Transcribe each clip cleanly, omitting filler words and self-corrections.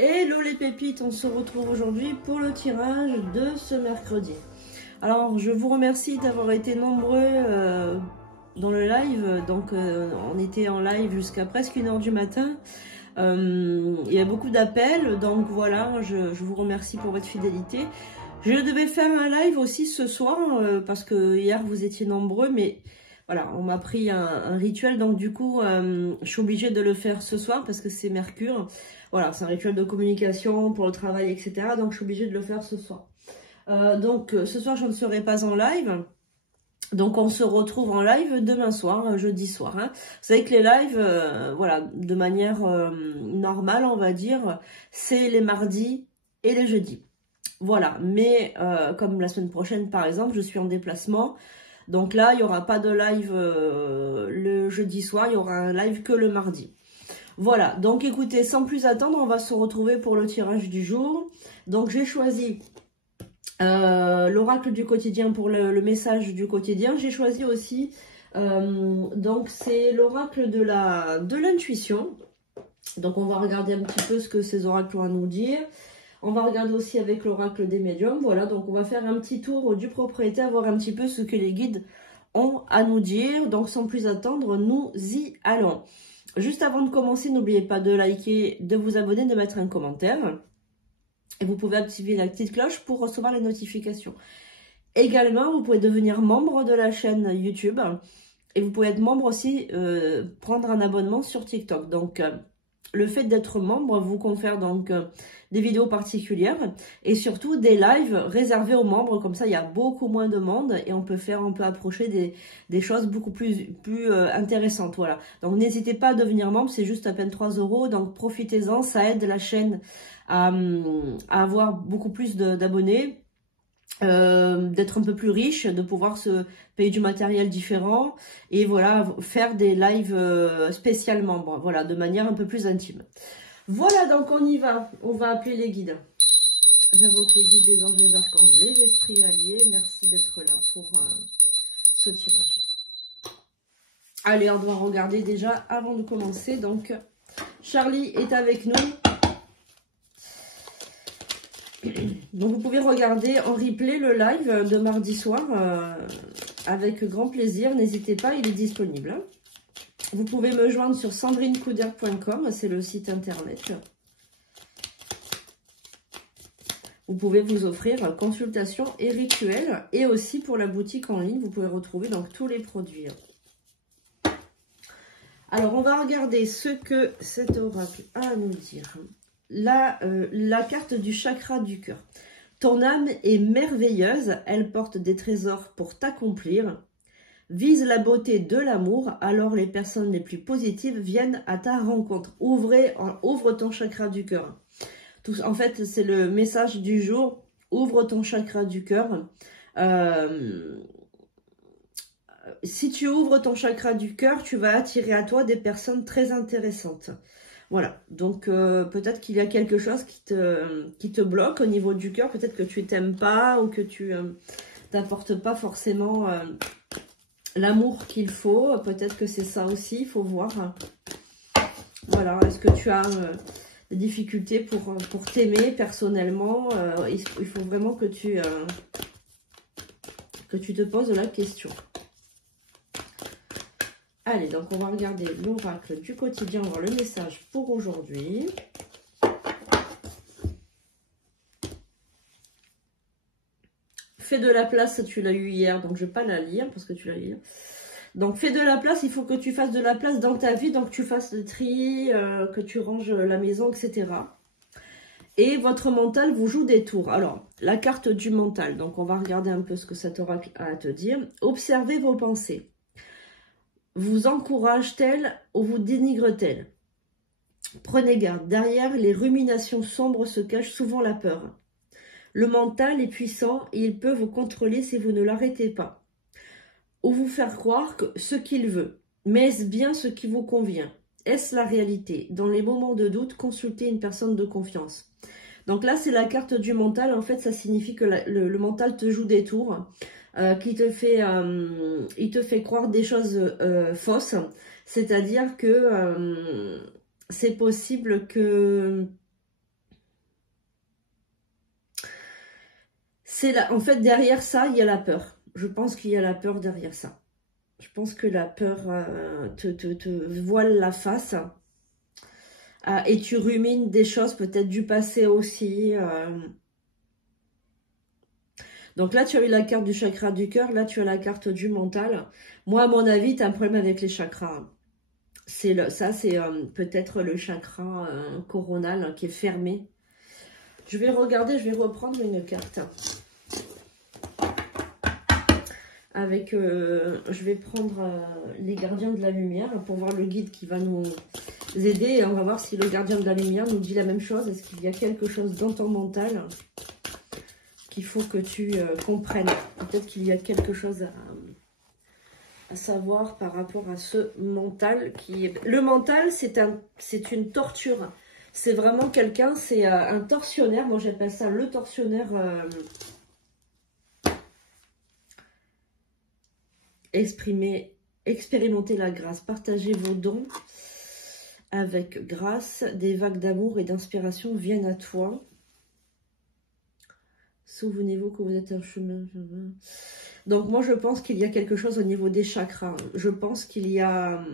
Hello les pépites, on se retrouve aujourd'hui pour le tirage de ce mercredi. Alors je vous remercie d'avoir été nombreux dans le live, donc on était en live jusqu'à presque 1h du matin. Il y a beaucoup d'appels, donc voilà, je vous remercie pour votre fidélité. Je devais faire un live aussi ce soir, parce que hier vous étiez nombreux, mais voilà, on m'a pris un rituel, donc du coup, je suis obligée de le faire ce soir parce que c'est Mercure. Voilà, c'est un rituel de communication pour le travail, etc. Donc je suis obligée de le faire ce soir. Donc ce soir, je ne serai pas en live. Donc on se retrouve en live demain soir, jeudi soir. Hein. Vous savez que les lives, voilà, de manière normale, on va dire, c'est les mardis et les jeudis. Voilà, mais comme la semaine prochaine, par exemple, je suis en déplacement. Donc là, il n'y aura pas de live le jeudi soir, il y aura un live que le mardi. Voilà, donc écoutez, sans plus attendre, on va se retrouver pour le tirage du jour. Donc j'ai choisi l'oracle du quotidien pour le message du quotidien. J'ai choisi aussi, donc c'est l'oracle de l'intuition. Donc on va regarder un petit peu ce que ces oracles ont à nous dire. On va regarder aussi avec l'oracle des médiums. Voilà, donc on va faire un petit tour du propriétaire, voir un petit peu ce que les guides ont à nous dire. Donc sans plus attendre, nous y allons. Juste avant de commencer, n'oubliez pas de liker, de vous abonner, de mettre un commentaire. Et vous pouvez activer la petite cloche pour recevoir les notifications. Également, vous pouvez devenir membre de la chaîne YouTube. Et vous pouvez être membre aussi, prendre un abonnement sur TikTok. Donc, le fait d'être membre vous confère donc des vidéos particulières et surtout des lives réservés aux membres. Comme ça, il y a beaucoup moins de monde et on peut approcher des choses beaucoup plus intéressantes. Voilà. Donc, n'hésitez pas à devenir membre, c'est juste à peine 3 €. Donc, profitez-en, ça aide la chaîne à avoir beaucoup plus d'abonnés. D'être un peu plus riche, de pouvoir se payer du matériel différent et voilà, faire des lives spécial membres, voilà, de manière un peu plus intime. Voilà, donc on y va, on va appeler les guides. J'invoque les guides, les anges, les archanges, les esprits alliés, merci d'être là pour ce tirage. Allez, on doit regarder déjà avant de commencer, donc Charlie est avec nous. Donc vous pouvez regarder en replay le live de mardi soir avec grand plaisir, n'hésitez pas, il est disponible. Vous pouvez me joindre sur sandrinecouder.com, c'est le site internet. Vous pouvez vous offrir consultation et rituel et aussi pour la boutique en ligne, vous pouvez retrouver donc tous les produits. Alors on va regarder ce que cet oracle a à nous dire. La carte du chakra du cœur. Ton âme est merveilleuse, elle porte des trésors pour t'accomplir. Vise la beauté de l'amour, alors les personnes les plus positives viennent à ta rencontre. Ouvre ton chakra du cœur. En fait, c'est le message du jour. Ouvre ton chakra du cœur. Si tu ouvres ton chakra du cœur, tu vas attirer à toi des personnes très intéressantes. Voilà, donc peut-être qu'il y a quelque chose qui te bloque au niveau du cœur, peut-être que tu t'aimes pas ou que tu t'apportes pas forcément l'amour qu'il faut, peut-être que c'est ça aussi, il faut voir. Voilà, est-ce que tu as des difficultés pour t'aimer personnellement, il faut vraiment que tu te poses la question. Allez, donc on va regarder l'oracle du quotidien, on va voir le message pour aujourd'hui. Fais de la place, tu l'as eu hier, donc je ne vais pas la lire parce que tu l'as lu hier. Donc fais de la place, il faut que tu fasses de la place dans ta vie, donc tu fasses le tri, que tu ranges la maison, etc. Et votre mental vous joue des tours. Alors, la carte du mental, donc on va regarder un peu ce que cet oracle a à te dire. Observez vos pensées. Vous encourage-t-elle ou vous dénigre-t-elle? Prenez garde, derrière les ruminations sombres se cache souvent la peur. Le mental est puissant et il peut vous contrôler si vous ne l'arrêtez pas. Ou vous faire croire que ce qu'il veut. Mais est-ce bien ce qui vous convient? Est-ce la réalité? Dans les moments de doute, consultez une personne de confiance. Donc là, c'est la carte du mental. En fait, ça signifie que le mental te joue des tours. Il te fait croire des choses fausses, c'est-à-dire que c'est possible que c'est là, en fait, derrière ça, il y a la peur. Je pense qu'il y a la peur derrière ça. Je pense que la peur te voile la face. Et tu rumines des choses, peut-être du passé aussi. Donc là, tu as eu la carte du chakra du cœur. Là, tu as la carte du mental. Moi, à mon avis, tu as un problème avec les chakras. Ça, c'est peut-être le chakra coronal qui est fermé. Je vais regarder, je vais reprendre une carte. Avec, je vais prendre les gardiens de la lumière pour voir le guide qui va nous aider. Et on va voir si le gardien de la lumière nous dit la même chose. Est-ce qu'il y a quelque chose dans ton mental qu'il faut que tu comprennes? Peut-être qu'il y a quelque chose à savoir par rapport à ce mental. Le mental, c'est une torture. C'est vraiment quelqu'un, c'est un tortionnaire. Moi, j'appelle ça le tortionnaire... expérimentez la grâce, partagez vos dons avec grâce, des vagues d'amour et d'inspiration viennent à toi. Souvenez-vous que vous êtes un chemin. Donc moi je pense qu'il y a quelque chose au niveau des chakras. Je pense qu'il y a...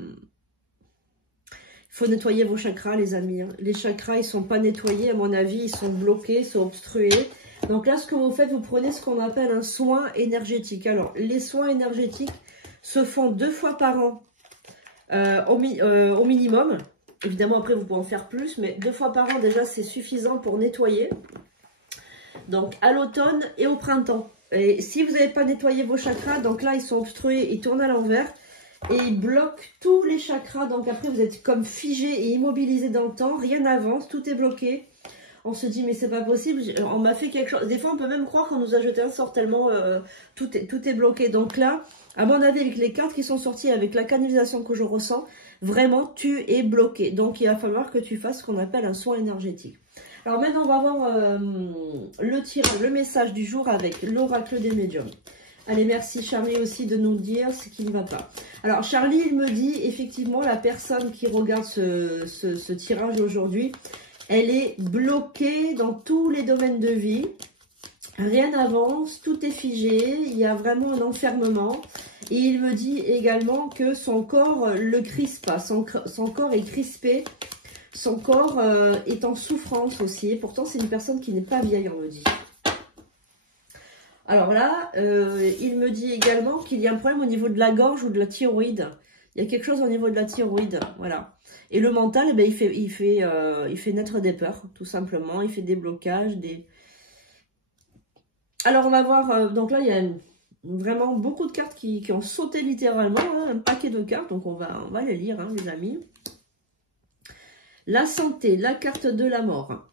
Il faut nettoyer vos chakras les amis. Les chakras ils sont pas nettoyés à mon avis, ils sont bloqués, ils sont obstrués. Donc là, ce que vous faites, vous prenez ce qu'on appelle un soin énergétique. Alors, les soins énergétiques se font 2 fois par an au minimum. Évidemment, après, vous pouvez en faire plus, mais 2 fois par an, déjà, c'est suffisant pour nettoyer. Donc, à l'automne et au printemps. Et si vous n'avez pas nettoyé vos chakras, donc là, ils sont obstrués, ils tournent à l'envers. Et ils bloquent tous les chakras. Donc, après, vous êtes comme figé et immobilisé dans le temps. Rien n'avance, tout est bloqué. On se dit, mais c'est pas possible, on m'a fait quelque chose. Des fois, on peut même croire qu'on nous a jeté un sort tellement tout est bloqué. Donc là, à mon avis, avec les cartes qui sont sorties, avec la canalisation que je ressens, vraiment, tu es bloqué. Donc, il va falloir que tu fasses ce qu'on appelle un soin énergétique. Alors maintenant, on va voir le tirage, le message du jour avec l'oracle des médiums. Allez, merci Charlie aussi de nous dire ce qui ne va pas. Alors, Charlie, il me dit, effectivement, la personne qui regarde ce tirage aujourd'hui, elle est bloquée dans tous les domaines de vie. Rien n'avance, tout est figé, il y a vraiment un enfermement. Et il me dit également que son corps le crispe, son corps est crispé, son corps est en souffrance aussi. Et pourtant, c'est une personne qui n'est pas vieille, on me dit. Alors là, il me dit également qu'il y a un problème au niveau de la gorge ou de la thyroïde. Il y a quelque chose au niveau de la thyroïde, voilà. Et le mental, eh bien, il fait naître des peurs, tout simplement. Il fait des blocages, des... Alors, on va voir... donc là, il y a vraiment beaucoup de cartes qui ont sauté littéralement. Hein, un paquet de cartes, donc on va les lire, hein, les amis. La santé, la carte de la mort,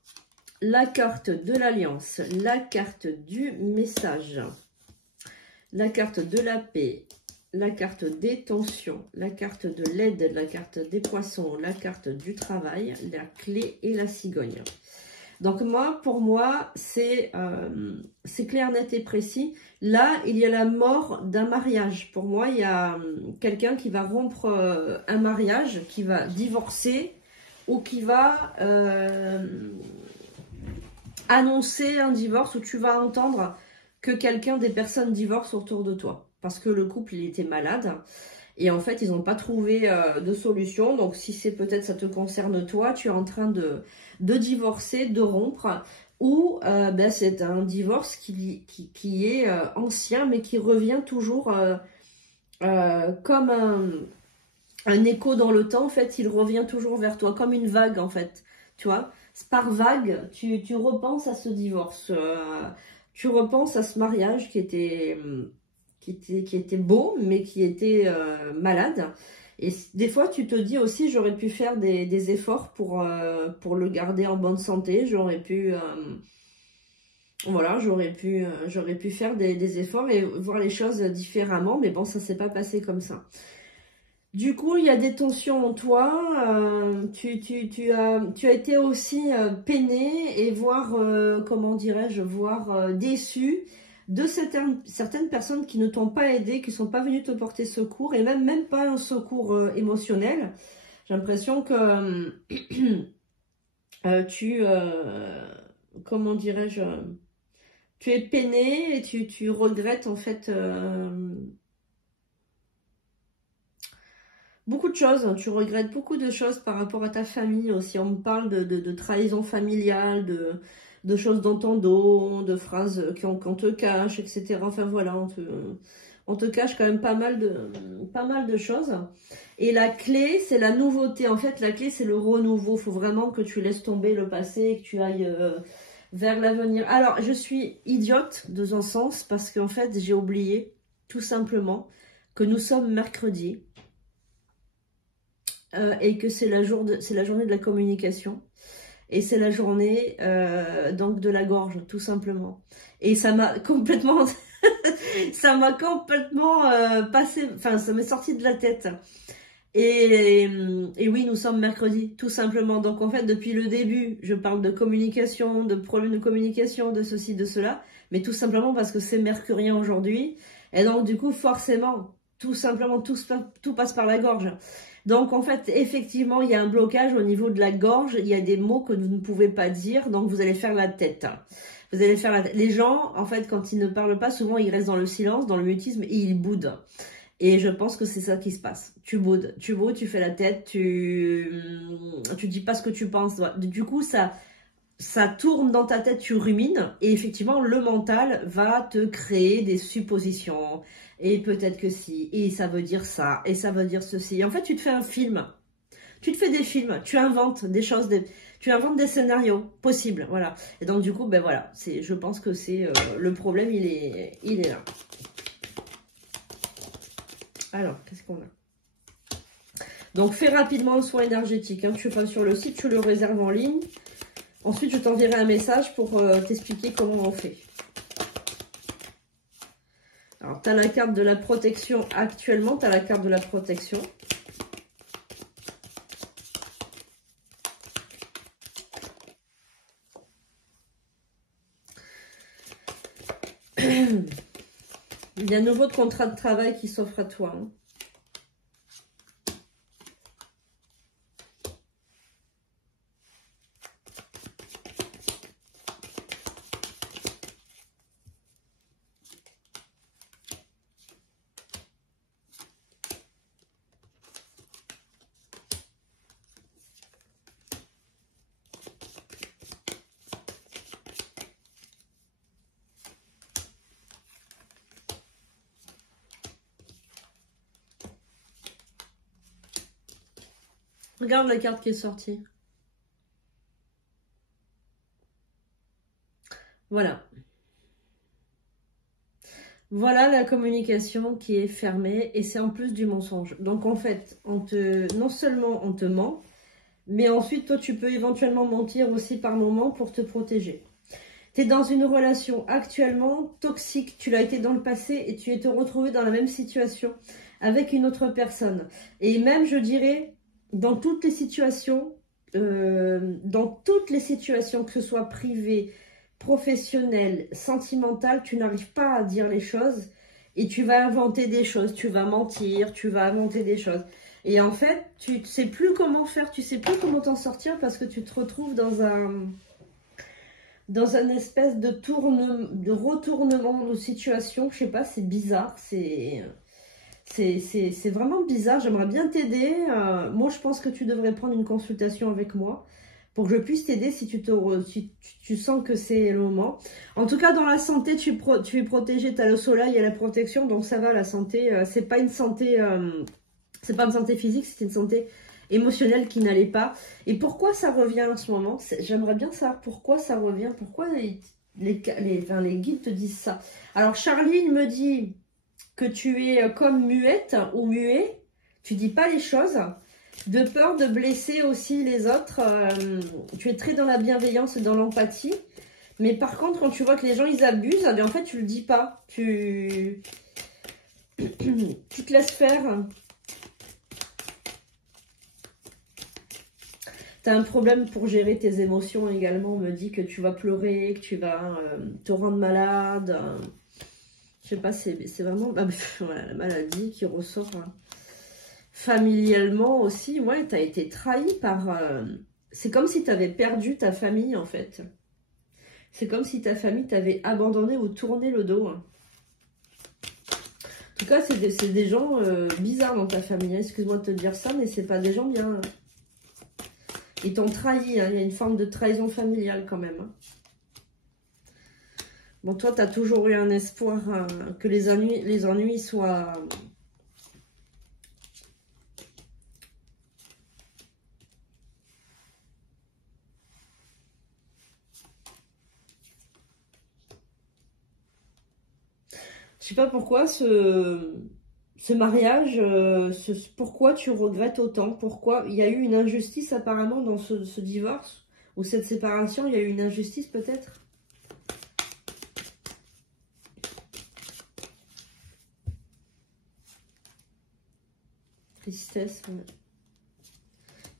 la carte de l'alliance, la carte du message, la carte de la paix, la carte des tensions, la carte de l'aide, la carte des poissons, la carte du travail, la clé et la cigogne. Donc moi, pour moi, c'est clair, net et précis. Là, il y a la mort d'un mariage. Pour moi, il y a quelqu'un qui va rompre un mariage, qui va divorcer ou qui va annoncer un divorce, où tu vas entendre que des personnes divorcent autour de toi. Parce que le couple, il était malade. Et en fait, ils n'ont pas trouvé de solution. Donc, si c'est peut-être ça te concerne toi, tu es en train de divorcer, de rompre. Ou ben, c'est un divorce qui est ancien, mais qui revient toujours comme un écho dans le temps. En fait, il revient toujours vers toi, comme une vague, en fait. Tu vois, par vague, tu repenses à ce divorce. Tu repenses à ce mariage qui était beau, mais qui était malade. Et des fois, tu te dis aussi, j'aurais pu faire des efforts pour le garder en bonne santé. J'aurais pu, voilà, j'aurais pu faire des efforts et voir les choses différemment. Mais bon, ça ne s'est pas passé comme ça. Du coup, il y a des tensions en toi. Tu as été aussi peiné et voire, comment dirais-je, voire déçu de certaines personnes qui ne t'ont pas aidé, qui ne sont pas venues te porter secours, et même pas un secours émotionnel. J'ai l'impression que comment dirais-je, tu es peiné et tu regrettes en fait beaucoup de choses. Tu regrettes beaucoup de choses par rapport à ta famille aussi. On me parle de trahison familiale, de choses dans ton dos, de phrases qu'on te cache, etc. Enfin voilà, on te cache quand même pas mal de choses. Et la clé, c'est la nouveauté. En fait, la clé, c'est le renouveau. Il faut vraiment que tu laisses tomber le passé et que tu ailles vers l'avenir. Alors, je suis idiote de un sens parce qu'en fait, j'ai oublié tout simplement que nous sommes mercredi et que c'est la journée de la communication. Et c'est la journée donc de la gorge, tout simplement. Et ça m'a complètement... ça m'a complètement passé... Enfin, ça m'est sorti de la tête. Et oui, nous sommes mercredi, tout simplement. Donc en fait, depuis le début, je parle de communication, de problèmes de communication, de ceci, de cela. Mais tout simplement parce que c'est mercurien aujourd'hui. Et donc du coup, forcément, tout simplement, tout passe par la gorge. Donc en fait, effectivement, il y a un blocage au niveau de la gorge. Il y a des mots que vous ne pouvez pas dire, donc vous allez faire la tête. Vous allez faire la tête. Les gens, en fait, quand ils ne parlent pas, souvent ils restent dans le silence, dans le mutisme et ils boudent. Et je pense que c'est ça qui se passe. Tu boudes, tu fais la tête, tu dis pas ce que tu penses. Du coup, ça tourne dans ta tête, tu rumines. Et effectivement, le mental va te créer des suppositions. Et peut-être que si, et ça veut dire ça, et ça veut dire ceci. Et en fait, tu te fais un film. Tu te fais des films, tu inventes des choses, tu inventes des scénarios possibles, voilà. Et donc du coup, ben voilà, je pense que c'est le problème, il est là. Alors, qu'est-ce qu'on a? Donc, fais rapidement le soin énergétique. Hein. Tu vas sur le site, tu le réserves en ligne. Ensuite, je t'enverrai un message pour t'expliquer comment on fait. Alors, tu as la carte de la protection actuellement. Tu as la carte de la protection. Il y a un nouveau contrat de travail qui s'offre à toi. Hein. Regarde la carte qui est sortie. Voilà. Voilà la communication qui est fermée et c'est en plus du mensonge. Donc en fait, non seulement on te ment, mais ensuite toi tu peux éventuellement mentir aussi par moment pour te protéger. Tu es dans une relation actuellement toxique, tu l'as été dans le passé et tu es te retrouvé dans la même situation avec une autre personne. Et même je dirais, dans toutes les situations, que ce soit privées, professionnelles, sentimentales, tu n'arrives pas à dire les choses et tu vas inventer des choses, tu vas mentir, tu vas inventer des choses. Et en fait, tu ne sais plus comment faire, tu ne sais plus comment t'en sortir parce que tu te retrouves dans un espèce de retournement de situation. Je sais pas, c'est bizarre, c'est vraiment bizarre. J'aimerais bien t'aider. Moi, je pense que tu devrais prendre une consultation avec moi pour que je puisse t'aider si tu sens que c'est le moment. En tout cas, dans la santé, tu es protégé, tu as le soleil et la protection, donc ça va, la santé. C'est pas une santé physique, c'est une santé émotionnelle qui n'allait pas. Et pourquoi ça revient en ce moment? J'aimerais bien savoir pourquoi ça revient, pourquoi les guides te disent ça. Alors, Charlie me dit que tu es comme muette ou muet, tu dis pas les choses, de peur de blesser aussi les autres, tu es très dans la bienveillance et dans l'empathie, mais par contre quand tu vois que les gens ils abusent, eh bien, en fait tu le dis pas, tu te laisses faire. Tu as un problème pour gérer tes émotions également, on me dit que tu vas pleurer, que tu vas te rendre malade. Je sais pas, c'est vraiment voilà, la maladie qui ressort familialement aussi. Ouais, tu as été trahi par... c'est comme si tu avais perdu ta famille en fait. C'est comme si ta famille t'avait abandonné ou tourné le dos. En tout cas, c'est des gens bizarres dans ta famille. Excuse-moi de te dire ça, mais c'est pas des gens bien. Ils t'ont trahi. Hein. Il y a une forme de trahison familiale quand même. Hein. Bon, toi, tu as toujours eu un espoir que les ennuis soient... Je sais pas pourquoi ce mariage, pourquoi tu regrettes autant? Pourquoi il y a eu une injustice apparemment dans ce divorce ou cette séparation? Il y a eu une injustice peut-être? Tristesse. Ouais.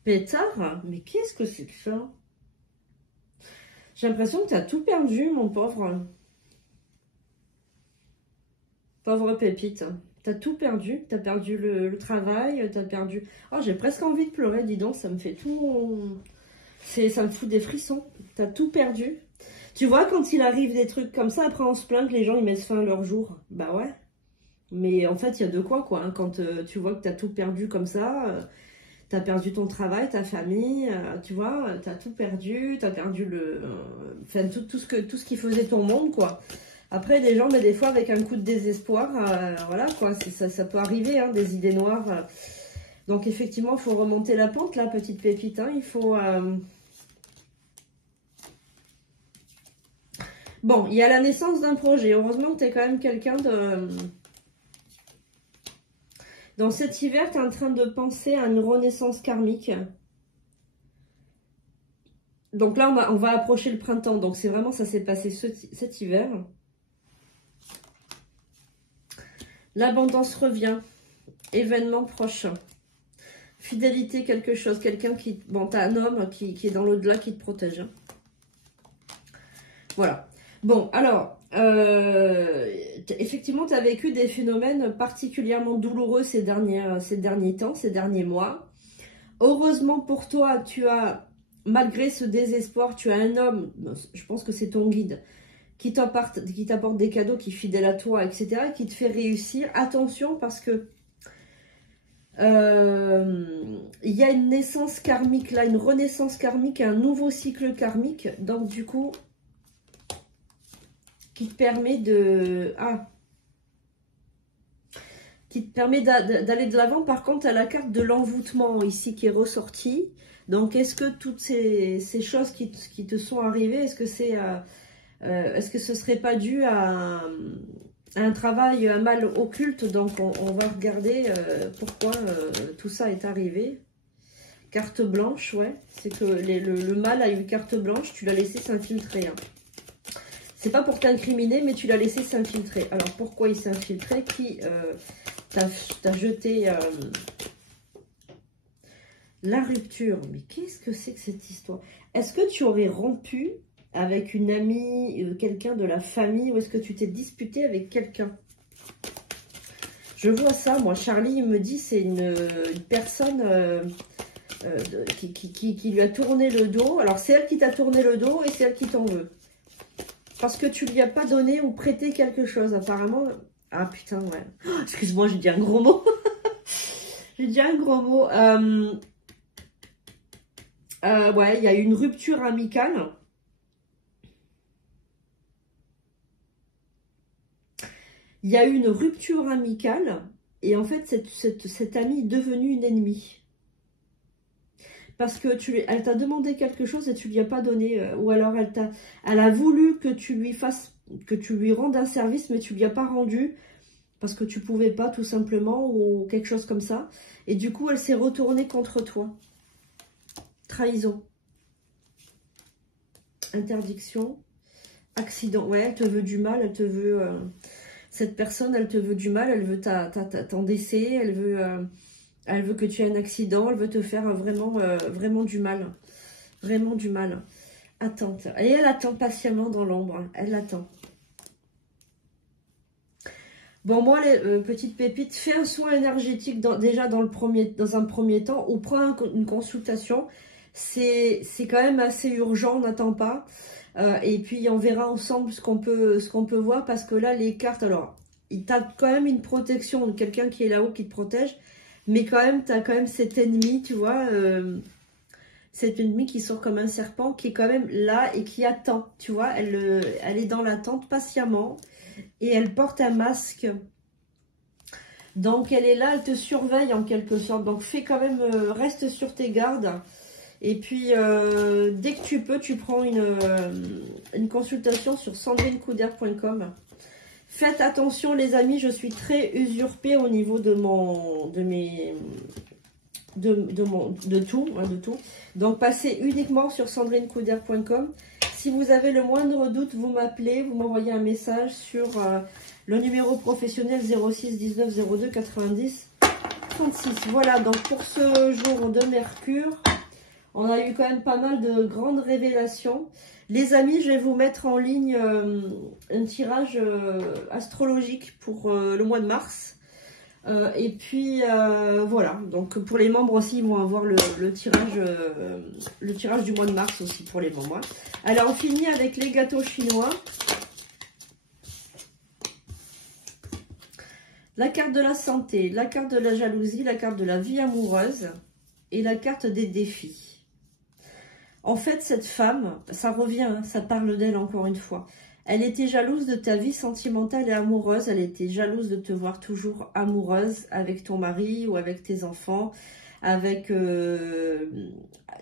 Pétard? Mais qu'est-ce que c'est que ça? J'ai l'impression que tu as tout perdu, mon pauvre. Pauvre pépite. T'as tout perdu. T'as perdu le travail, t'as perdu... Oh, j'ai presque envie de pleurer, dis donc. Ça me fait tout... Ça me fout des frissons. T'as tout perdu. Tu vois, quand il arrive des trucs comme ça, après on se plaint que les gens ils mettent fin à leur jour. Bah ouais. Mais en fait, il y a de quoi, hein, quand tu vois que t'as tout perdu comme ça... T'as perdu ton travail, ta famille, tu vois, t'as tout perdu, t'as perdu enfin, tout ce qui faisait ton monde, quoi. Après, les gens, mais des fois, avec un coup de désespoir, voilà, quoi, ça peut arriver, hein, des idées noires. Donc, effectivement, il faut remonter la pente, là, petite pépite, hein, il faut... Bon, il y a la naissance d'un projet. Heureusement que tu es quand même quelqu'un de... Dans cet hiver, tu es en train de penser à une renaissance karmique. Donc là, on va approcher le printemps. Donc c'est vraiment, ça s'est passé cet hiver. L'abondance revient. Événement prochain. Fidélité, quelque chose. Quelqu'un qui... Bon, tu as un homme qui est dans l'au-delà, qui te protège. Hein. Voilà. Bon, alors... effectivement, tu as vécu des phénomènes particulièrement douloureux ces derniers temps, ces derniers mois. Heureusement pour toi, tu as, malgré ce désespoir, tu as un homme, je pense que c'est ton guide, qui t'apporte des cadeaux, qui est fidèle à toi, etc., qui te fait réussir. Attention, parce que il y a une naissance karmique, là, une renaissance karmique, un nouveau cycle karmique. Donc, du coup... qui te permet de... qui te permet d'aller de l'avant. Par contre, à la carte de l'envoûtement ici qui est ressortie. Donc, est-ce que toutes ces choses qui te sont arrivées, est-ce que ce serait pas dû à un travail, un mal occulte? Donc, on va regarder pourquoi tout ça est arrivé. Carte blanche, ouais. C'est que le mal a eu carte blanche, tu l'as laissé s'infiltrer. Hein. C'est pas pour t'incriminer, mais tu l'as laissé s'infiltrer. Alors, pourquoi il s'est infiltré? Qui t'a jeté la rupture? Mais qu'est-ce que c'est que cette histoire? Est-ce que tu aurais rompu avec une amie, quelqu'un de la famille, ou est-ce que tu t'es disputé avec quelqu'un? Je vois ça, moi. Charlie me dit c'est une personne qui lui a tourné le dos. Alors, c'est elle qui t'a tourné le dos et c'est elle qui t'en veut. Parce que tu lui as pas donné ou prêté quelque chose, apparemment. Ah putain, ouais. Oh, excuse-moi, j'ai dit un gros mot. J'ai dit un gros mot. Ouais, il y a eu une rupture amicale. Il y a eu une rupture amicale. Et en fait, cette amie est devenue une ennemie. Parce que elle t'a demandé quelque chose et tu lui as pas donné, ou alors elle a voulu que tu lui rendes un service, mais tu lui as pas rendu parce que tu pouvais pas tout simplement, ou quelque chose comme ça. Et du coup, elle s'est retournée contre toi. Trahison, interdiction, accident. Ouais, elle te veut du mal, elle te veut cette personne, elle te veut du mal, elle veut ton décès, elle veut que tu aies un accident, elle veut te faire vraiment du mal. Vraiment du mal. Attends. Et elle attend patiemment dans l'ombre. Elle attend. Bon, moi, les petites pépites, fais un soin énergétique déjà dans un premier temps, ou prends une consultation. C'est quand même assez urgent, on n'attend pas. Et puis on verra ensemble ce qu'on peut voir, parce que là les cartes, alors il t'a quand même une protection de quelqu'un qui est là-haut qui te protège, mais quand même tu as quand même cet ennemi, tu vois, cet ennemi qui sort comme un serpent, qui est quand même là et qui attend, tu vois, elle est dans l'attente patiemment et elle porte un masque. Donc elle est là, elle te surveille en quelque sorte, donc fais quand même, reste sur tes gardes. Et puis, dès que tu peux, tu prends une consultation sur sandrinecoudert.com. Faites attention les amis, je suis très usurpée au niveau de tout. Donc, passez uniquement sur sandrinecoudert.com. Si vous avez le moindre doute, vous m'appelez, vous m'envoyez un message sur le numéro professionnel 06 19 02 90 36. Voilà, donc pour ce jour de Mercure, on a eu quand même pas mal de grandes révélations. Les amis, je vais vous mettre en ligne un tirage astrologique pour le mois de mars. Et puis voilà, donc pour les membres aussi, ils vont avoir le tirage du mois de mars aussi pour les membres. Alors on finit avec les gâteaux chinois. La carte de la santé, la carte de la jalousie, la carte de la vie amoureuse et la carte des défis. En fait, cette femme, ça revient, hein, ça parle d'elle encore une fois. Elle était jalouse de ta vie sentimentale et amoureuse. Elle était jalouse de te voir toujours amoureuse avec ton mari ou avec tes enfants. Avec,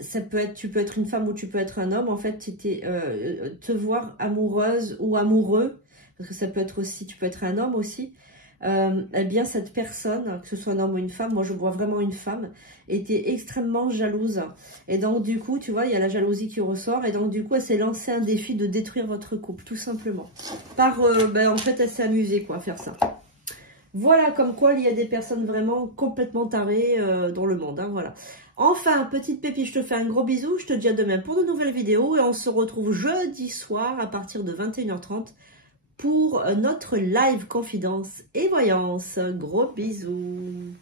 ça peut être, tu peux être une femme ou tu peux être un homme. En fait, te voir amoureuse ou amoureux, parce que ça peut être aussi, tu peux être un homme aussi. Eh bien cette personne, que ce soit un homme ou une femme, moi je vois vraiment une femme, était extrêmement jalouse. Et donc du coup, tu vois, il y a la jalousie qui ressort. Et donc du coup, elle s'est lancée un défi de détruire votre couple, tout simplement. En fait, elle s'est amusée quoi, à faire ça. Voilà, comme quoi il y a des personnes vraiment complètement tarées dans le monde, hein, voilà. Enfin, petite Pépi, je te fais un gros bisou. Je te dis à demain pour de nouvelles vidéos. Et on se retrouve jeudi soir à partir de 21h30 pour notre live confidence et voyance. Gros bisous.